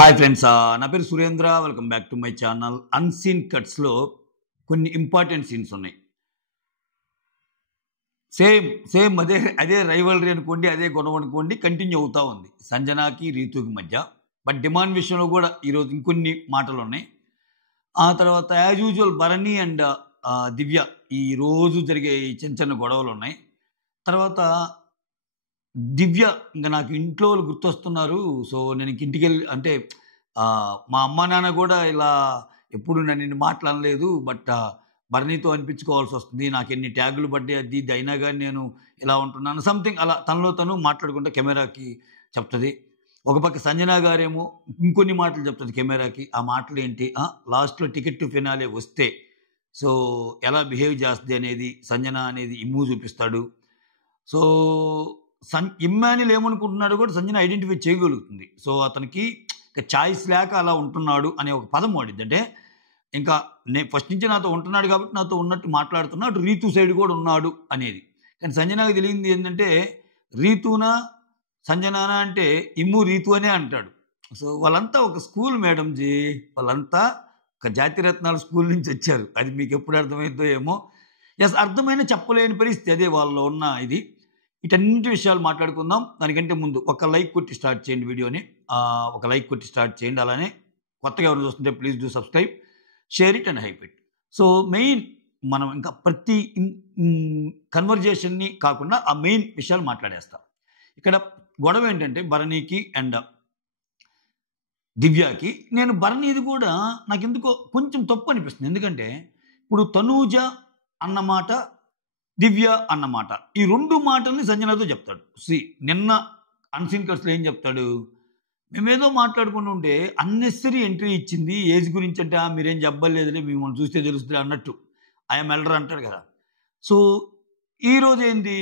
Hi friends, నా పేరు Surendra. Welcome back to my channel. Unseen కట్స్లో కొన్ని ఇంపార్టెంట్ సీన్స్ ఉన్నాయి. సేమ్ సేమ్ అదే అదే రైవలరీ అనుకోండి, అదే గొడవ అనుకోండి, కంటిన్యూ అవుతూ ఉంది సంజనాకి రీతుకి మధ్య. బట్ డిమాండ్ విషయంలో కూడా ఈరోజు ఇంకొన్ని మాటలు ఉన్నాయి. ఆ తర్వాత యాజ్ యూజువల్ భరణి అండ్ దివ్య ఈ రోజు జరిగే ఈ చిన్న చిన్న గొడవలు ఉన్నాయి. తర్వాత దివ్య ఇంకా నాకు ఇంట్లో వాళ్ళు గుర్తొస్తున్నారు. సో నేను ఇంక ఇంటికెళ్ళి అంటే మా అమ్మ నాన్న కూడా ఇలా ఎప్పుడు నన్ను మాట్లాడలేదు. బట్ భరణితో అనిపించుకోవాల్సి వస్తుంది. నాకు ఎన్ని ట్యాగులు పడ్డాయి అది ఇది అయినా కానీ నేను ఇలా ఉంటున్నాను సంథింగ్ అలా తనలో తను మాట్లాడుకుంటే కెమెరాకి చెప్తుంది. ఒక పక్క సంజన గారేమో ఇంకొన్ని మాటలు చెప్తుంది కెమెరాకి. ఆ మాటలు ఏంటి, లాస్ట్లో టికెట్ టు ఫినాలే వస్తే సో ఎలా బిహేవ్ చేస్తుంది అనేది సంజన అనేది ఇమ్ము చూపిస్తాడు. సో ఇమ్మాన్యుల్ ఏమనుకుంటున్నాడో కూడా సంజన ఐడెంటిఫై చేయగలుగుతుంది. సో అతనికి ఇక చాయిస్ లేక అలా ఉంటున్నాడు అనే ఒక పదం వాడిద్ది. అంటే ఇంకా నేను ఫస్ట్ నుంచి నాతో ఉంటున్నాడు కాబట్టి నాతో ఉన్నట్టు మాట్లాడుతున్నాడు, రీతు సైడ్ కూడా ఉన్నాడు అనేది. కానీ సంజనకు తెలియంది ఏంటంటే రీతునా సంజనానా అంటే ఇమ్ము రీతు అనే అంటాడు. సో వాళ్ళంతా ఒక స్కూల్ మేడం జీ, వాళ్ళంతా ఒక జాతిరత్నాల స్కూల్ నుంచి వచ్చారు. అది మీకు ఎప్పుడు అర్థమైందో ఏమో. ఎస్, అర్థమైన చెప్పలేని పరిస్థితి అదే వాళ్ళలో ఉన్న ఇది. ఇటన్నింటి విషయాలు మాట్లాడుకుందాం. దానికంటే ముందు ఒక లైక్ కొట్టి స్టార్ట్ చేయండి వీడియోని. ఒక లైక్ కొట్టి స్టార్ట్ చేయండి. అలానే కొత్తగా ఎవరు చూస్తుంటే please do subscribe, share it and hype it. So main మనం ఇంకా ప్రతి కన్వర్జేషన్ని కాకుండా ఆ మెయిన్ విషయాలు మాట్లాడేస్తాం. ఇక్కడ గొడవ ఏంటంటే భరణికి అండ్ దివ్యకి. నేను భరణిది కూడా నాకు ఎందుకో కొంచెం తప్పు అనిపిస్తుంది. ఎందుకంటే ఇప్పుడు తనూజ అన్నమాట, దివ్య అన్నమాట, ఈ రెండు మాటల్ని సంజనతో చెప్తాడు. నిన్న అన్సీన్ కట్స్లో ఏం చెప్తాడు, మేమేదో మాట్లాడుకుంటూ ఉంటే అన్నెసరీ ఎంట్రీ ఇచ్చింది ఏజ్ గురించి. అంటే మీరేం చెప్పలేదులే, మిమ్మల్ని చూస్తే తెలుస్తుంది అన్నట్టు ఐఎమ్ ఎల్డర్ అంటాడు కదా. సో ఈరోజు ఏంది,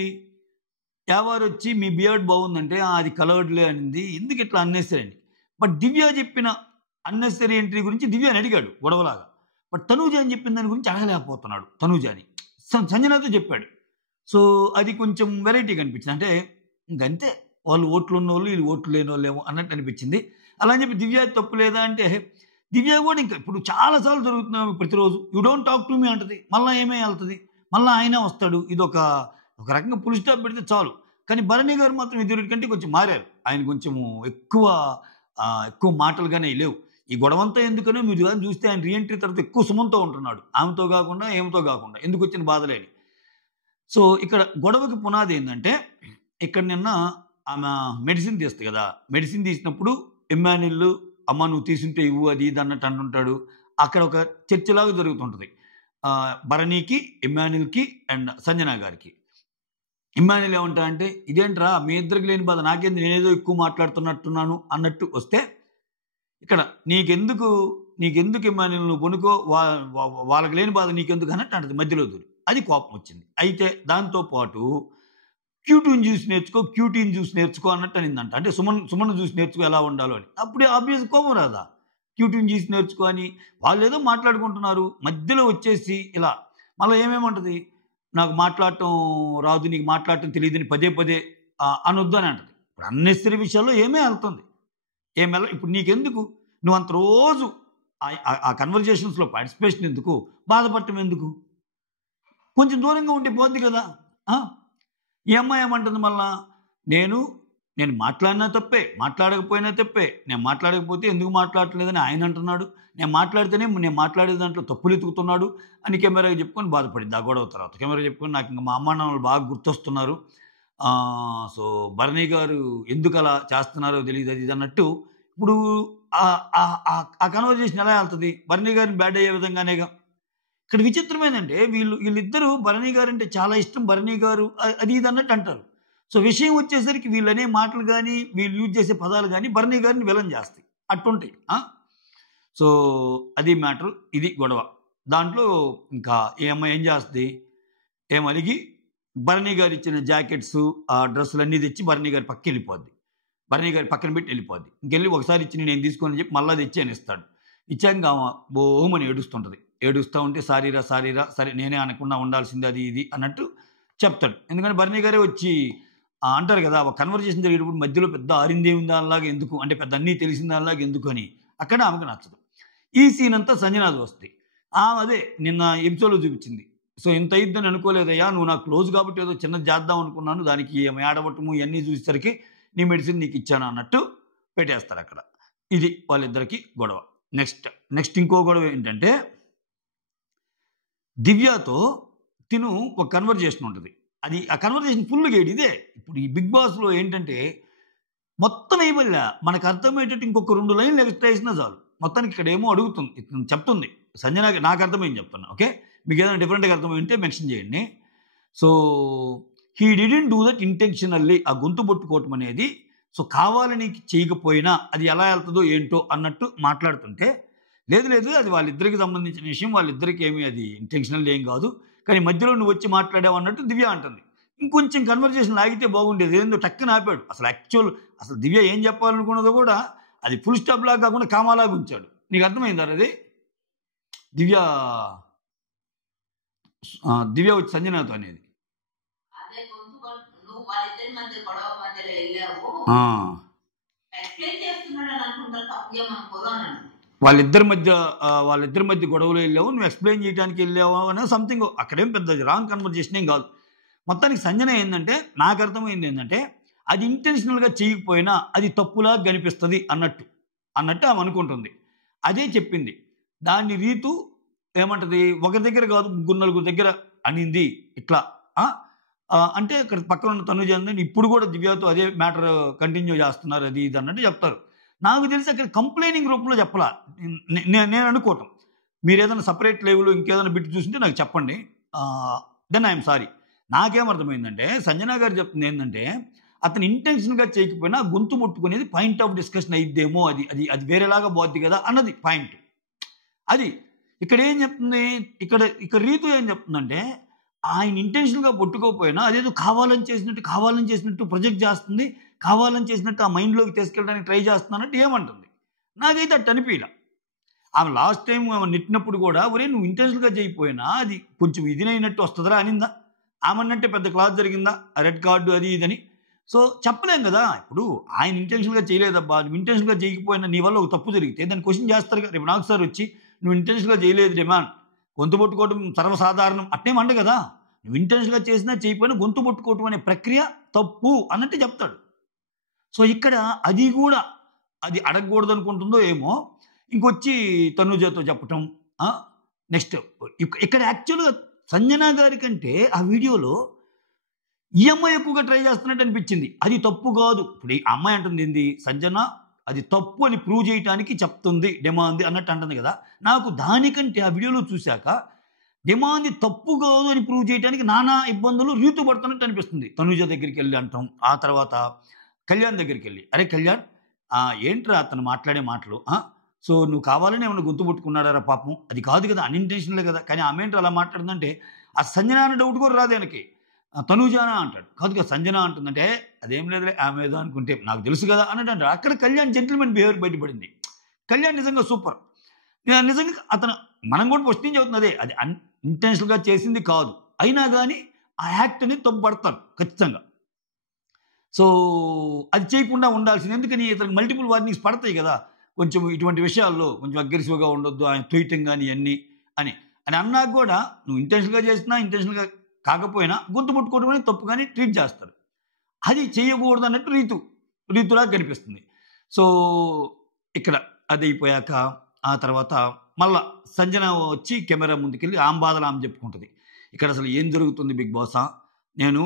ఎవరు వచ్చి మీ బియర్డ్ బాగుందంటే అది కలర్డ్లే అనింది, ఎందుకు ఇట్లా అన్నెసరీ అని. బట్ దివ్య చెప్పిన అన్నెసరీ ఎంట్రీ గురించి దివ్యని అడిగాడు గొడవలాగా. బట్ తనూజ అని చెప్పిన దాని గురించి అడగలేకపోతున్నాడు. తనూజని సంజనతో చెప్పాడు. సో అది కొంచెం వెరైటీ కనిపించింది. అంటే ఇంకంతే, వాళ్ళు ఓట్లు ఉన్న వాళ్ళు వీళ్ళు ఓట్లు లేని వాళ్ళు ఏమో అన్నట్టు అనిపించింది. అలా అని చెప్పి దివ్య తప్పు లేదా అంటే దివ్య కూడా ఇంకా ఇప్పుడు చాలాసార్లు జరుగుతున్నాం ప్రతిరోజు you don't talk to me అంటది, మళ్ళీ ఏమే వెళ్తుంది, మళ్ళీ ఆయన వస్తాడు. ఇది ఒక రకంగా పులి స్టాప్ పెడితే చాలు. కానీ భరణి గారు మాత్రం ఇద్దరి కంటే కొంచెం మారారు. ఆయన కొంచెము ఎక్కువ మాటలుగానే లేవు. ఈ గొడవంతా ఎందుకనో మీరు కానీ చూస్తే ఆయన రీఎంట్రీ తర్వాత ఎక్కువ సుమంతో ఉంటున్నాడు, ఆమెతో కాకుండా ఏమితో కాకుండా. ఎందుకు వచ్చిన బాధలేని. సో ఇక్కడ గొడవకి పునాది ఏంటంటే, ఇక్కడ నిన్న ఆమె మెడిసిన్ తీస్తుంది కదా, మెడిసిన్ తీసినప్పుడు ఇమ్మాన్యుల్ అమ్మ నువ్వు తీసుంటే ఇవ్వు అది ఇది అన్నట్టు అంటుంటాడు. అక్కడ ఒక చర్చలాగా జరుగుతుంటుంది భరణికి, ఇమ్మాన్యుల్కి అండ్ సంజన గారికి. ఇమ్మాన్యుల్ ఏమంటా అంటే ఇదేంట్రా మీ ఇద్దరికి లేని బాధ నాకేంది, నేనేదో ఎక్కువ మాట్లాడుతున్నట్టున్నాను అన్నట్టు వస్తే, ఇక్కడ నీకెందుకు ఇమ్మాన్యుల్ నువ్వు కొనుక్కో, వాళ్ళకి లేని బాధ నీకెందుకు అన్నట్టు అంటది మధ్యలో దూరి. అది కోపం వచ్చింది. అయితే దాంతోపాటు క్యూటీని చూసి నేర్చుకో అన్నట్టు అనిందంట. అంటే సుమన్ చూసి నేర్చుకో ఎలా ఉండాలో అని. అప్పుడే ఆబ్వియస్ కోపం రాదా, క్యూటీని చూసి నేర్చుకో అని. వాళ్ళు ఏదో మాట్లాడుకుంటున్నారు, మధ్యలో వచ్చేసి ఇలా మళ్ళీ ఏమేమంటది, నాకు మాట్లాడటం రాదు, నీకు మాట్లాడటం తెలియదని పదే అనొద్దు అని అంటది. ఇప్పుడు అన్నెసరీ విషయాల్లో ఏమే వెళ్తుంది, ఇప్పుడు నీకెందుకు, నువ్వు అంత రోజు ఆ కన్వర్జేషన్స్లో పార్టిసిపేషన్ ఎందుకు, బాధపడటం ఎందుకు, కొంచెం దూరంగా ఉంటే పోద్ది కదా. ఈ అమ్మాయి ఏమంటుంది మళ్ళా, నేను మాట్లాడినా తప్పే, మాట్లాడకపోయినా తప్పే, నేను మాట్లాడకపోతే ఎందుకు మాట్లాడలేదని ఆయన అంటున్నాడు, నేను మాట్లాడితేనే నేను మాట్లాడే దాంట్లో తప్పులు ఎత్తుకుతున్నాడు అని కెమెరాకి చెప్పుకొని బాధపడింది. ఆ గొడవ తర్వాత కెమెరా చెప్పుకొని నాకు ఇంకా మా అమ్మ నాన్నలు బాగా గుర్తొస్తున్నారు, సో భరణి గారు ఎందుకు అలా చేస్తున్నారో తెలియదు అది ఇది అన్నట్టు. ఇప్పుడు ఆ కన్వర్జేషన్ ఎలా వెళ్తుంది, భరణి గారిని బ్యాడ్ అయ్యే విధంగానేగా. ఇక్కడ విచిత్రం ఏంటంటే వీళ్ళిద్దరూ భరణి గారు అంటే చాలా ఇష్టం, భరణి గారు అది ఇది అన్నట్టు అంటారు. సో విషయం వచ్చేసరికి వీళ్ళు అనే మాటలు కానీ వీళ్ళు యూజ్ చేసే పదాలు కానీ భరణి గారిని విలన్ చేస్తాయి, అట్టుంటాయి. సో అది మ్యాటర్, ఇది గొడవ. దాంట్లో ఇంకా ఈ అమ్మాయి ఏం చేస్తుంది, ఏమలిగి భరణి గారు ఇచ్చిన జాకెట్స్ ఆ డ్రెస్సులు అన్నీ తెచ్చి భరణి గారి పక్కకి వెళ్ళిపోద్ది. భరణి గారి పక్కన పెట్టి వెళ్ళిపోద్ది. ఇంకెళ్ళి ఒకసారి ఇచ్చి నేను తీసుకొని చెప్పి మళ్ళీ తెచ్చి అని ఇస్తాడు. ఇచ్చాక బోమని ఏడుస్తుంటుంది. ఏడుస్తూ ఉంటే సారీరా సరే నేనే అనకుండా ఉండాల్సింది అది ఇది అన్నట్టు చెప్తాడు. ఎందుకంటే భరణి గారే వచ్చి అంటారు కదా, ఒక కన్వర్జేషన్ జరిగేటప్పుడు మధ్యలో పెద్ద ఆరిందేమి దానిలాగా ఎందుకు, అంటే పెద్ద అన్నీ తెలిసిన దానిలాగా ఎందుకు అని అక్కడ ఆమెకు నచ్చదు. ఈ సీన్ అంతా సంజనాది వస్తుంది. అదే నిన్న ఎపిసోడ్‌లో చూపించింది. సో, ఇంత అయిద్దని అనుకోలేదయ్యా. నువ్వు నాకు క్లోజ్ కాబట్టి ఏదో చిన్నది చేద్దాం అనుకున్నాను. దానికి ఏడవటము ఇయన్నీ చూసేసరికి నీ మెడిసిన్ నీకిచ్చాను అన్నట్టు పెట్టేస్తారక్కడ. ఇది వాళ్ళిద్దరికీ గొడవ. నెక్స్ట్ ఇంకో గొడవ ఏంటంటే, దివ్యతో తిను ఒక కన్వర్జేషన్ ఉంటది. ఆ కన్వర్జేషన్ ఫుల్‌గా ఇదే. ఇప్పుడు ఈ 'బిగ్ బాస్‌లో' ఏంటంటే మొత్తం ఏయబల్లా. మనకు అర్థమయ్యేటట్టు ఇంకొక 2 లైన్‌లు ఎక్స్‌ట్రా ఏసినా చాలు. మొత్తానికి ఇక్కడేమో అడుగుతుంది. చెప్తుంది. సంజనకి నాకు అర్థమైంది చెప్తున్నా. ఓకే. మీకేదైనా డిఫరెంట్‌గా అర్థమై ఉంటే మెన్షన్ చేయండి. So, he didn't do that intentionally. ఆ గొంతు పట్టుకోవటం అనేది సో, కావాలని చేయకపోయినా అది ఎలా ఎళ్తదో ఏంటో అన్నట్టు మాట్లాడుతుంటే, లేదు అది వాళ్ళిద్దరికి సంబంధించిన విషయం. వాళ్ళిద్దరికీ ఏమి అది ఇంటెన్షనల్ ఏం కాదు. కానీ మధ్యలో నువ్వొచ్చి మాట్లాడావు అన్నట్టు దివ్య అంటుంది. ఇంకొంచెం కన్వర్జేషన్ లాగితే బాగుండేది. ఏందో టక్కన ఆపాడు. అసలు దివ్య ఏం చెప్పాలనుకున్నదో కూడా అది ఫుల్ స్టాప్ లాగా కాకుండా కామాలాగా ఉంచాడు. నీకు అర్థమైందా అది? దివ్య దివ్య వచ్చి సంజనాతో అనేది. వాళ్ళిద్దరి మధ్య గొడవలు వెళ్ళావు, నువ్వు ఎక్స్ప్లెయిన్ చేయడానికి వెళ్ళావు అనేది సంథింగ్. అక్కడేం పెద్ద రాంగ్ కన్వర్జేషన్ ఏం కాదు. మొత్తానికి సంజన ఏంటంటే, నాకు అర్థమైంది ఏంటంటే, అది ఇంటెన్షనల్గా చేయకపోయినా అది తప్పులా కనిపిస్తుంది అన్నట్టు ఆమె అనుకుంటుంది. అదే చెప్పింది. దాన్ని రీతు ఏమంటది, ఒకరి దగ్గర కాదు 3-4 దగ్గర అనింది ఇట్లా. అంటే ఇక్కడ పక్కన ఉన్న తనుజ ఇప్పుడు కూడా దివ్యతో అదే మ్యాటర్ కంటిన్యూ చేస్తున్నారు, అది ఇది అన్నట్టు చెప్తారు. నాకు తెలిసి అక్కడ కంప్లైనింగ్ రూపంలో చెప్పలా. నేను అనుకోవటం. మీరు ఏదైనా సపరేట్ లెవెల్ ఇంకేదైనా బిట్ చూసింటే నాకు చెప్పండి. Then I'm sorry. నాకేమర్థమైందంటే, సంజన గారు చెప్తుంది ఏంటంటే, అతను ఇంటెన్షన్‌గా చేయకపోయినా గొంతు ముట్టుకునేది పాయింట్ ఆఫ్ డిస్కషన్ అయిద్దేమో, అది వేరేలాగా పోద్ది కదా అన్నది పాయింట్. అది ఇక్కడ ఏం చెప్తుంది, ఇక్కడ రీతు ఏం చెప్తుందంటే, ఆయన ఇంటెన్షన్‌గా పట్టుకోకపోయినా అదేదో కావాలని చేసినట్టు ప్రొజెక్ట్ చేస్తుంది. కావాలని చేసినట్టు ఆ మైండ్‌లోకి తీసుకెళ్ళడానికి ట్రై చేస్తుందన్నట్టు ఏమంటుంది. నాకైతే అట్టు అనిపియలా. ఆమె లాస్ట్ టైం ఆమె నెట్టినప్పుడు కూడా, ఒరేయ్ నువ్వు ఇంటెన్షన్‌గా చేయకపోయినా అది కొంచెం ఇదినైనట్టు వస్తదిరా అనిందా? ఆమెనంటే పెద్ద క్లాస్ జరిగిందా? ఆ రెడ్ కార్డు అది ఇదని. సో, చెప్పలేం కదా! ఇప్పుడు ఆయన ఇంటెన్షన్‌గా చేయలేదబ్బా, నువ్వు ఇంటెన్షన్‌గా చేయకపోయినా నీ వల్ల ఒక తప్పు జరిగితే దాన్ని క్వెషన్ చేస్తారుగా. రేపు నాకు సార్ వచ్చి, నువ్వు ఇంటెన్షన్‌గా చేయలేదు డిమాండ్, గొంతు పట్టుకోవడం సర్వసాధారణం అట్నేం అనడు కదా! నువ్వు ఇంటెన్షన్‌గా చేసినా చేయకపోయినా గొంతు పట్టుకోవటం అనే ప్రక్రియ తప్పు అన్నట్టు చెప్తాడు. సో, ఇక్కడ అది కూడా అది అడగకూడదనుకుంటుందో ఏమో, ఇంకొచ్చి తనూజతో చెప్పటం. నెక్స్ట్ ఇక్కడ యాక్చువల్‌గా సంజన గారి కంటే ఆ వీడియోలో ఈ అమ్మాయి ఎక్కువగా ట్రై చేస్తున్నట్టు అనిపించింది. అది తప్పు కాదు. ఇప్పుడు ఈ అమ్మాయి అంటుంది ఏంది, సంజన అది తప్పు అని ప్రూవ్ చేయటానికి చెప్తుంది డెమాంది అన్నట్టు అంటుంది కదా. నాకు దానికంటే ఆ వీడియోలో చూశాక డెమాంది తప్పు కాదు అని ప్రూవ్ చేయడానికి నానా ఇబ్బందులు రీతు పడుతున్నట్టు అనిపిస్తుంది. తనూజ దగ్గరికి వెళ్ళి అంటాం. ఆ తర్వాత కళ్యాణ్ దగ్గరికి వెళ్ళి, అరే కళ్యాణ్ ఏంట్రా అతను మాట్లాడే మాటలు, సో నువ్వు కావాలని ఏమన్నా గొంతు పట్టుకున్నాడారా పాపం, అది కాదు కదా, అన్ఇంటెన్షనలే కదా. కానీ ఆమె ఏంటో అలా మాట్లాడుతుందంటే ఆ సంజన అనే డౌట్ కూడా రాదు ఆయనకి. తనూజానా అంటాడు. కాదు కదా సంజన అంటుందంటే, అదేం లేదులే ఆమె ఏదో అనుకుంటే నాకు తెలుసు కదా అన్నట్టు అంటాడు. అక్కడ కళ్యాణ్ జెంటిల్మెన్ బిహేవియర్ బయటపడింది. కళ్యాణ్ నిజంగా సూపర్. నిజంగా అతను, మనం కూడా క్వశ్చన్ చదువుతుంది అదే, అది ఇంటెన్షనల్గా చేసింది కాదు, అయినా కానీ ఆ యాక్ట్ అనేది తప్పు పడతారు ఖచ్చితంగా. సో అది చేయకుండా ఉండాల్సింది. ఎందుకని ఇతనికి మల్టిపుల్ వార్నింగ్స్ పడతాయి కదా, కొంచెం ఇటువంటి విషయాల్లో కొంచెం అగ్రెసివ్గా ఉండొద్దు, ఆయన ట్వీటింగ్ కానీ ఇవన్నీ అని అన్నాక కూడా నువ్వు ఇంటెన్షన్గా చేసినా ఇంటెన్షన్గా కాకపోయినా గొంతు పట్టుకోవడం అనేది తప్పు కానీ ట్రీట్ చేస్తారు. అది చేయకూడదు అన్నట్టు రీతులా కనిపిస్తుంది. సో ఇక్కడ అది అయిపోయాక ఆ తర్వాత మళ్ళా సంజన వచ్చి కెమెరా ముందుకెళ్ళి ఆమె బాధలు ఆమె చెప్పుకుంటుంది. ఇక్కడ అసలు ఏం జరుగుతుంది బిగ్ బాసా, నేను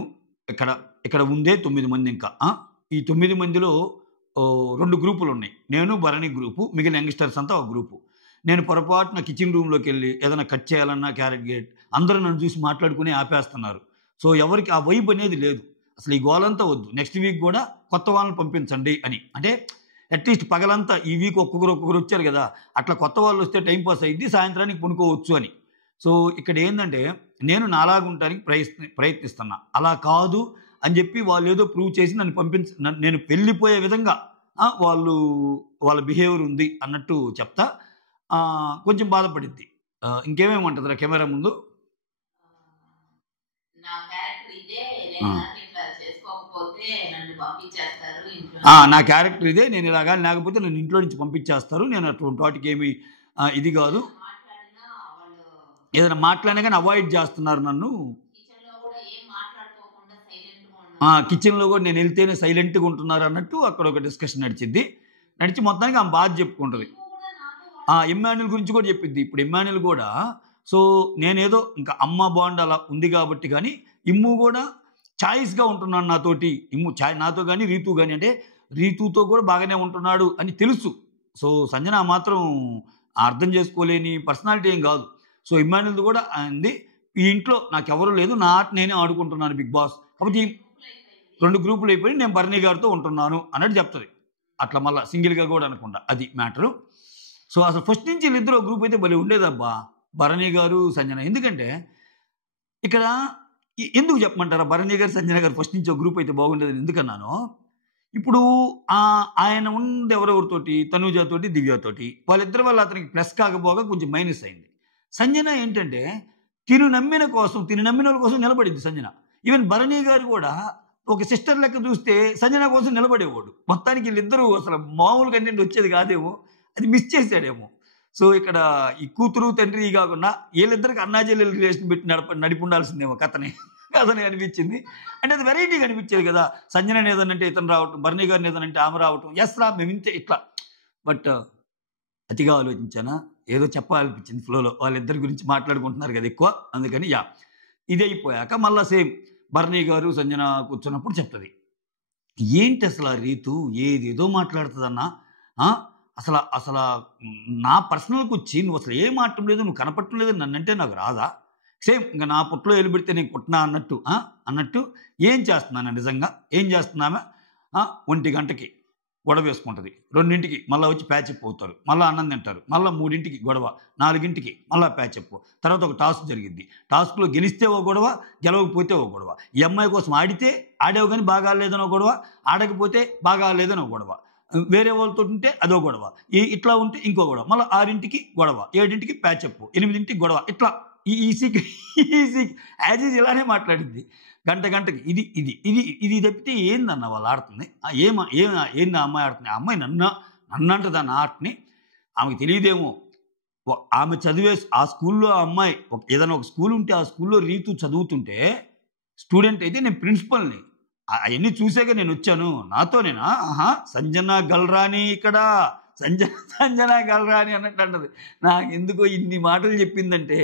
ఇక్కడ ఉందే 9 మంది. ఇంకా ఈ 9 మందిలో 2 గ్రూపులు ఉన్నాయి. నేను భరణి గ్రూపు, మిగిలిన యంగ్స్టర్స్ అంతా ఒక గ్రూపు. నేను పొరపాటున కిచెన్ రూమ్లోకి వెళ్ళి ఏదైనా కట్ చేయాలన్నా క్యారెట్ గేట్ అందరూ నన్ను చూసి మాట్లాడుకుని ఆపేస్తున్నారు. సో ఎవరికి ఆ వైబ్ అనేది లేదు. అసలు ఈ గోలంతా వద్దు, నెక్స్ట్ వీక్ కూడా కొత్త వాళ్ళని పంపించండి అని. అంటే అట్లీస్ట్ పగలంతా ఈ వీక్ ఒక్కొక్కరు వచ్చారు కదా, అట్లా కొత్త వాళ్ళు వస్తే టైంపాస్ అయ్యిద్ది, సాయంత్రానికి పనుకోవచ్చు అని. సో ఇక్కడ ఏంటంటే నేను నాలాగుంటానికి ప్రయత్నిస్తున్నా, అలా కాదు అని చెప్పి వాళ్ళు ఏదో ప్రూవ్ చేసి నేను వెళ్ళిపోయే విధంగా వాళ్ళ బిహేవియర్ ఉంది అన్నట్టు చెప్తా. కొంచెం బాధపడిద్ది. ఇంకేమేమంటుందిరా కెమెరా ముందు, నా క్యారెక్టర్ ఇదే, నేను ఇట్లా చేసుకోకపోతే నా క్యారెక్టర్ ఇదే, నేను ఇలాగా లేకపోతే నన్ను ఇంట్లో నుంచి పంపించేస్తారు, నేను అటువంటి వాటికి ఏమి ఇది కాదు, ఏదైనా మాట్లాడినా కానీ అవాయిడ్ చేస్తున్నారు నన్ను. కిచెన్లో కూడా నేను వెళ్తేనే సైలెంట్గా ఉంటున్నారు అన్నట్టు అక్కడ ఒక డిస్కషన్ నడిచి మొత్తానికి ఆమె బాధ చెప్పుకుంటుంది. ఇమ్మాన్యుల్ గురించి కూడా చెప్పింది. ఇప్పుడు ఇమ్మాన్యుల్ కూడా సో నేనేదో ఇంకా అమ్మ బాండ్ అలా ఉంది కాబట్టి, కానీ ఇమ్ము కూడా ఛాయిస్గా ఉంటున్నాడు నాతోటి, నాతో కానీ రీతు కానీ, అంటే రీతుతో కూడా బాగానే ఉంటున్నాడు అని తెలుసు. సో సంజన మాత్రం అర్థం చేసుకోలేని పర్సనాలిటీ ఏం కాదు. సో ఇమ్మాన్యుల్ కూడా అంది, ఈ ఇంట్లో నాకెవరు లేదు, నా ఆట నేనే ఆడుకుంటున్నాను బిగ్ బాస్, కాబట్టి 2 గ్రూపులు అయిపోయి నేను భరణి గారితో ఉంటున్నాను అన్నట్టు చెప్తుంది. అట్లా మళ్ళీ సింగిల్గా కూడా అనకుండా, అది మ్యాటరు. సో అసలు ఫస్ట్ నుంచి వీళ్ళిద్దరు గ్రూప్ అయితే భలే ఉండేదబ్బా, భరణి గారు సంజన. ఎందుకంటే ఇక్కడ ఎందుకు చెప్పమంటారా, భరణి గారు సంజన గారు ఫస్ట్ నుంచి ఒక గ్రూప్ అయితే బాగుండేది ఎందుకన్నాను. ఇప్పుడు ఆయన ఉంది ఎవరెవరితోటి, తనూజతోటి, దివ్యతోటి, వాళ్ళిద్దరి వల్ల అతనికి ప్లస్ కాకపోగా కొంచెం మైనస్ అయింది. సంజన ఏంటంటే తిను నమ్మిన వాళ్ళ కోసం నిలబడింది సంజన. ఈవెన్ భరణి గారు కూడా ఒక సిస్టర్ లెక్క చూస్తే సంజన కోసం నిలబడేవాడు. మొత్తానికి వీళ్ళిద్దరూ అసలు మామూలు కంటెంట్ వచ్చేది కాదేమో, అది మిస్ చేశాడేమో. సో ఇక్కడ ఈ కూతురు తండ్రి కాకుండా వీళ్ళిద్దరికి అన్నాచెల్లెలు రిలేషన్ పెట్టి నడిపి ఉండాల్సిందేమో కథని అనిపించింది. అంటే అది వెరైటీగా అనిపించేది కదా, సంజన ఏదనంటే ఇతను రావటం, భరణి గారిని ఏదనంటే ఆమె రావటం, ఎస్ రా మేము ఇంతే ఇట్లా. బట్ అతిగా ఆలోచించానా, ఏదో చెప్పాలనిపించింది ఫ్లోలో, వాళ్ళిద్దరి గురించి మాట్లాడుకుంటున్నారు కదా ఎక్కువ, అందుకని ఇది అయిపోయాక మళ్ళీ సేమ్ భరణి గారు సంజన కూర్చున్నప్పుడు చెప్తుంది, ఏంటి అసలు ఆ రీతు ఏదేదో మాట్లాడుతుందన్నా, అసలు నా పర్సనల్కి వచ్చి నువ్వు అసలు ఏం మాట్లాడడం లేదు, నువ్వు కనపడటం లేదు నన్నంటే నాకు రాదా, సేమ్ ఇంకా నా పుట్లో ఎలిపెడితే నేను కుట్టినా అన్నట్టు ఏం చేస్తున్నాను నిజంగా, ఏం చేస్తున్నామే. 1 గంటకి గొడవ వేసుకుంటుంది, 2ంటికి మళ్ళీ వచ్చి ప్యాచప్ అవుతారు, మళ్ళీ అన్నం తింటారు, మళ్ళీ 3ంటికి గొడవ, 4ంటికి మళ్ళీ ప్యాచప్, తర్వాత ఒక టాస్క్ జరిగింది, టాస్క్లో గెలిస్తే ఓ గొడవ, గెలవకపోతే ఓ గొడవ, ఈ అమ్మాయి కోసం ఆడావు కానీ బాగా లేదనో గొడవ, ఆడకపోతే బాగా లేదనో గొడవ, వేరే వాళ్ళతో ఉంటే అదో గొడవ, ఇట్లా ఉంటే ఇంకో గొడవ, మళ్ళీ 6ంటికి గొడవ, 7ంటికి ప్యాచప్, 8ంటికి గొడవ, ఇట్లా ఈసీకి యాజ్ ఈజ్ ఇలానే మాట్లాడింది గంటకి. ఇది తప్పితే ఏందన్న వాళ్ళు ఆడుతుంది, ఏంది ఆ అమ్మాయి ఆడుతుంది, ఆ అమ్మాయి నన్ను అంటుంది అన్న ఆర్ట్ని. ఆమెకు తెలియదేమో, ఆమె చదివే ఆ స్కూల్లో ఆ అమ్మాయి ఏదైనా ఒక స్కూల్ ఉంటే ఆ స్కూల్లో రీతు చదువుతుంటే స్టూడెంట్ అయితే నేను ప్రిన్సిపల్ని, అవన్నీ చూసాక నేను వచ్చాను, నాతోనేనా సంజన గల్రాని ఇక్కడ సంజన గల్రాని అన్నట్టు అంటది. నాకు ఎందుకో ఇన్ని మాటలు చెప్పిందంటే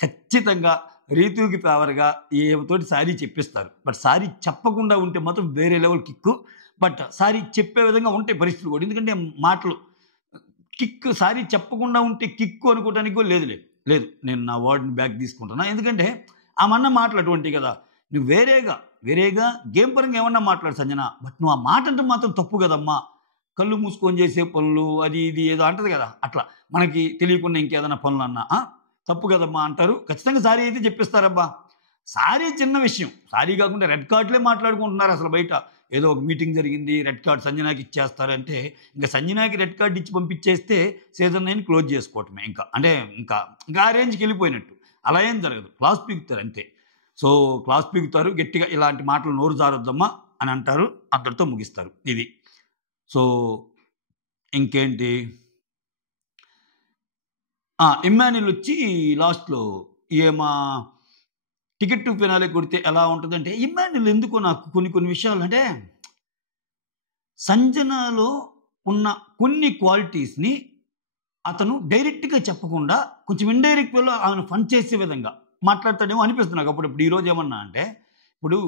ఖచ్చితంగా రీతుకి ఫేవర్గా ఏమితోటి సారీ చెప్పిస్తారు. బట్ సారీ చెప్పకుండా ఉంటే మాత్రం వేరే లెవెల్ కిక్కు. బట్ సారీ చెప్పే విధంగా ఉంటాయి పరిస్థితులు కూడా, ఎందుకంటే మాటలు కిక్ సారీ చెప్పకుండా ఉంటే కిక్కు అనుకోవడానికి కూడా లేదు. నేను నా వర్డ్ని బ్యాక్ తీసుకుంటున్నా, ఎందుకంటే ఆమన్న మాటలు అటువంటివి కదా. నువ్వు వేరేగా గేమ్ పరంగా ఏమన్నా మాట్లాడు సంజన, బట్ నువ్వు ఆ మాట అంటే మాత్రం తప్పు కదమ్మా, కళ్ళు మూసుకొని చేసే పనులు అది ఇది ఏదో అంటది కదా, అట్లా మనకి తెలియకుండా ఇంకేదైనా పనులు అన్నా తప్పు కదమ్మా అంటారు. ఖచ్చితంగా సారీ అయితే చెప్పిస్తారబ్బా. సారీ చిన్న విషయం, సారీ కాకుండా రెడ్ కార్డులే మాట్లాడుకుంటున్నారు అసలు బయట. ఏదో ఒక మీటింగ్ జరిగింది, రెడ్ కార్డ్ సంజనాకి ఇచ్చేస్తారంటే ఇంకా సంజనాకి రెడ్ కార్డు ఇచ్చి పంపించేస్తే సీజన్ 9 క్లోజ్ చేసుకోవటమే. ఇంకా ఆ రేంజ్కి వెళ్ళిపోయినట్టు. అలా ఏం జరగదు, క్లాస్ పీకుతారు అంతే. సో క్లాస్ పీకుతారు గట్టిగా, ఇలాంటి మాటలు నోరు జారొద్దమ్మా అని అంటారు, అంతటితో ముగిస్తారు ఇది. సో ఇంకేంటి, ఇమ్మాన్యుల్ వచ్చి లాస్ట్లో ఏమా టికెట్ టు ఫినాలే కొడితే ఎలా ఉంటుందంటే, ఇమ్మాన్యుల్ ఎందుకో నాకు కొన్ని విషయాలు అంటే సంజనలో ఉన్న కొన్ని క్వాలిటీస్ని అతను డైరెక్ట్గా చెప్పకుండా కొంచెం ఇండైరెక్ట్ వేలో ఆమెను ఫన్ చేసే విధంగా మాట్లాడతాడేమో అనిపిస్తుంది నాకు అప్పుడు. ఈరోజు ఏమన్నా అంటే, ఇప్పుడు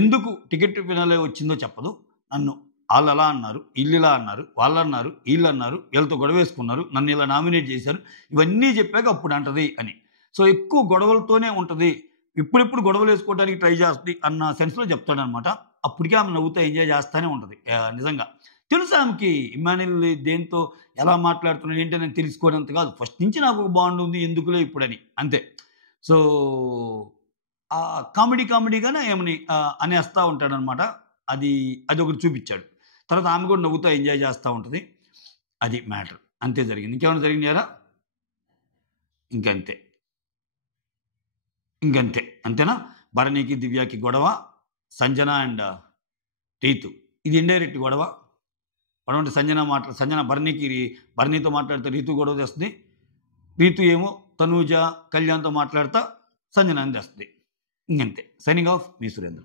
ఎందుకు టికెట్ టు ఫినాలే వచ్చిందో చెప్పదు, నన్ను వాళ్ళు అలా అన్నారు, వీళ్ళు ఇలా అన్నారు, వాళ్ళు అన్నారు, వీళ్ళు అన్నారు, వీళ్ళతో గొడవ వేసుకున్నారు, నన్ను ఇలా నామినేట్ చేశారు, ఇవన్నీ చెప్పాక అప్పుడు అంటది అని. సో ఎక్కువ గొడవలతోనే ఉంటుంది, ఇప్పుడిప్పుడు గొడవలు వేసుకోవడానికి ట్రై చేస్తుంది అన్న సెన్స్లో చెప్తాడనమాట. అప్పటికే ఆమె నవ్వుతూ ఎంజాయ్ చేస్తూనే ఉంటుంది. నిజంగా తెలుసు ఆమెకి ఇమ్మాన్యుల్ దేంతో ఎలా మాట్లాడుతున్నాడు ఏంటో నేను తెలుసుకోవడంత కాదు, ఫస్ట్ నుంచి నాకు ఒక బాండ్ ఉంది ఎందుకులే ఇప్పుడని అంతే. సో కామెడీగానే ఏమని అనేస్తూ ఉంటాడనమాట. అది ఒకటి చూపించాడు. తర్వాత ఆమె కూడా నవ్వుతూ ఎంజాయ్ చేస్తూ ఉంటుంది, అది మ్యాటర్. అంతే జరిగింది. ఇంకేమైనా జరిగినారా? ఇంకంతే అంతేనా. భరణికి దివ్యకి గొడవ, సంజన అండ్ రీతు. ఇది ఇండైరెక్ట్ గొడవ. అటువంటి సంజన భరణితో మాట్లాడితే రీతు గొడవ తెస్తుంది. రీతు ఏమో తనూజ కళ్యాణ్తో మాట్లాడతా సంజనాన్ని తెస్తుంది. ఇంకంతే. సైనింగ్ ఆఫ్, మీ సురేంద్ర.